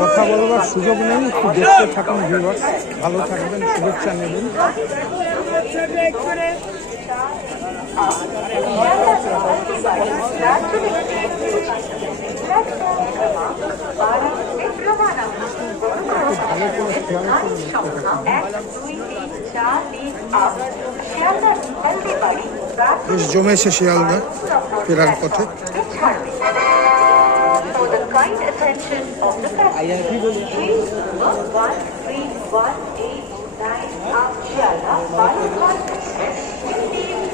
কথা বলবার সুযোগ নেই, একটু দেখতে থাকুন ভিউয়ার্স, ভালো থাকবেন, শুভেচ্ছা নেবেন। বেশ জমেছে শিয়ালদা ফেরার পথে। Kind attention of the passengers. Train number 13189 up Shialda Balaghat Express will leave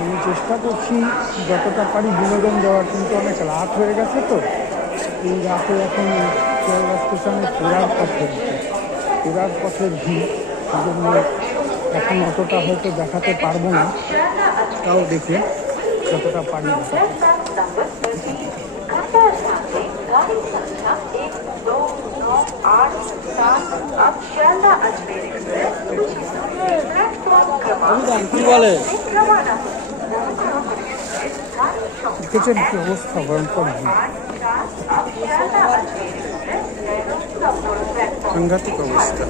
আমি চেষ্টা করছি যতটা পারি বিনোদন দেওয়ার, কিন্তু অনেক রাত হয়ে গেছে তো এই রাতে এখন শিয়ালদা স্টেশনে ফেরার পথের ভিড়, সেজন্য এখন অতটা হয়তো দেখাতে পারবো না, তাও দেখে যতটা পারি। কি বলে দেখেছেন কি অবস্থা, ভয়ঙ্কর সাংঘাতিক অবস্থা।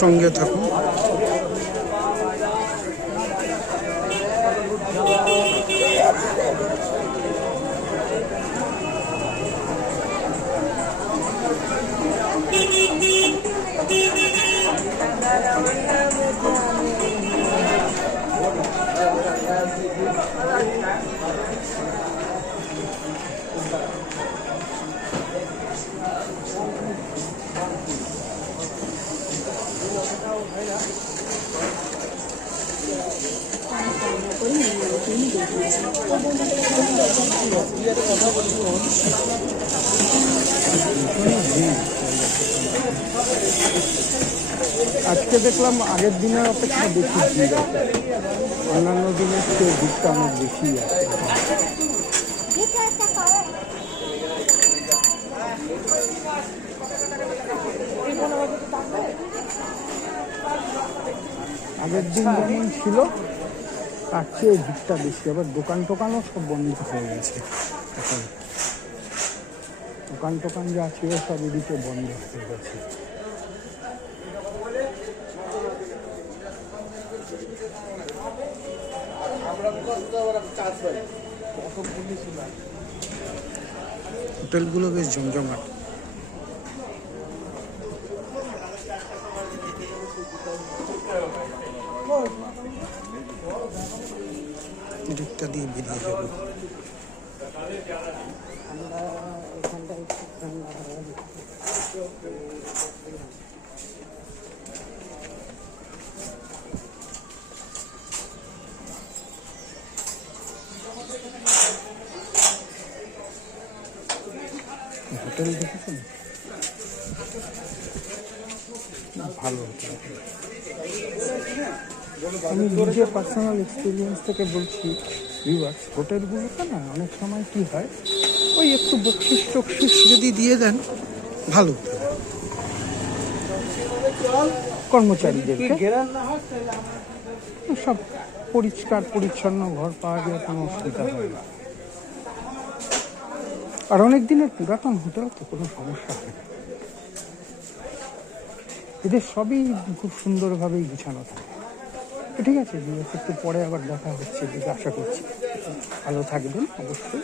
সঙ্গে থাকুন। আজকে দেখলাম আগের দিনের অপেক্ষা বেশি ভিড় আছে, অন্যান্য দিনের চেয়ে ভিড়টা অনেক বেশি আছে। আগের দিন যেমন ছিল তার চেয়ে ভিড়টা বেশি, আবার দোকান টোকানও সব বন্ধ হয়ে গেছে। এখন দোকান যা ছিল সব এদিকে বন্ধ হয়ে গেছে। হোটেলগুলো বেশ জমজমাট। দিকটা দিয়ে বেরিয়ে যাবো। হোটেল দেখেছেন, ভালো হোটেল। আমি নিজে পার্সোনাল এক্সপিরিয়েন্স থেকে বলছি ভিউয়ার্স, হোটেলগুলোতে না অনেক সময় কি হয়, ওই একটু বকশিস টকশিস যদি দিয়ে দেন ভালো কর্মচারীদেরকে, সব পরিষ্কার পরিচ্ছন্ন ঘর পাওয়া যায়, কোনো অসুবিধা হয় না। আর অনেক দিনের পুরাতন হোটেল তো কোনো সমস্যা হয় না, এদের সবই খুব সুন্দরভাবেই গুছানো থাকে। ঠিক আছে, একটু পরে আবার দেখা হচ্ছে, আশা করছি ভালো থাকবেন অবশ্যই।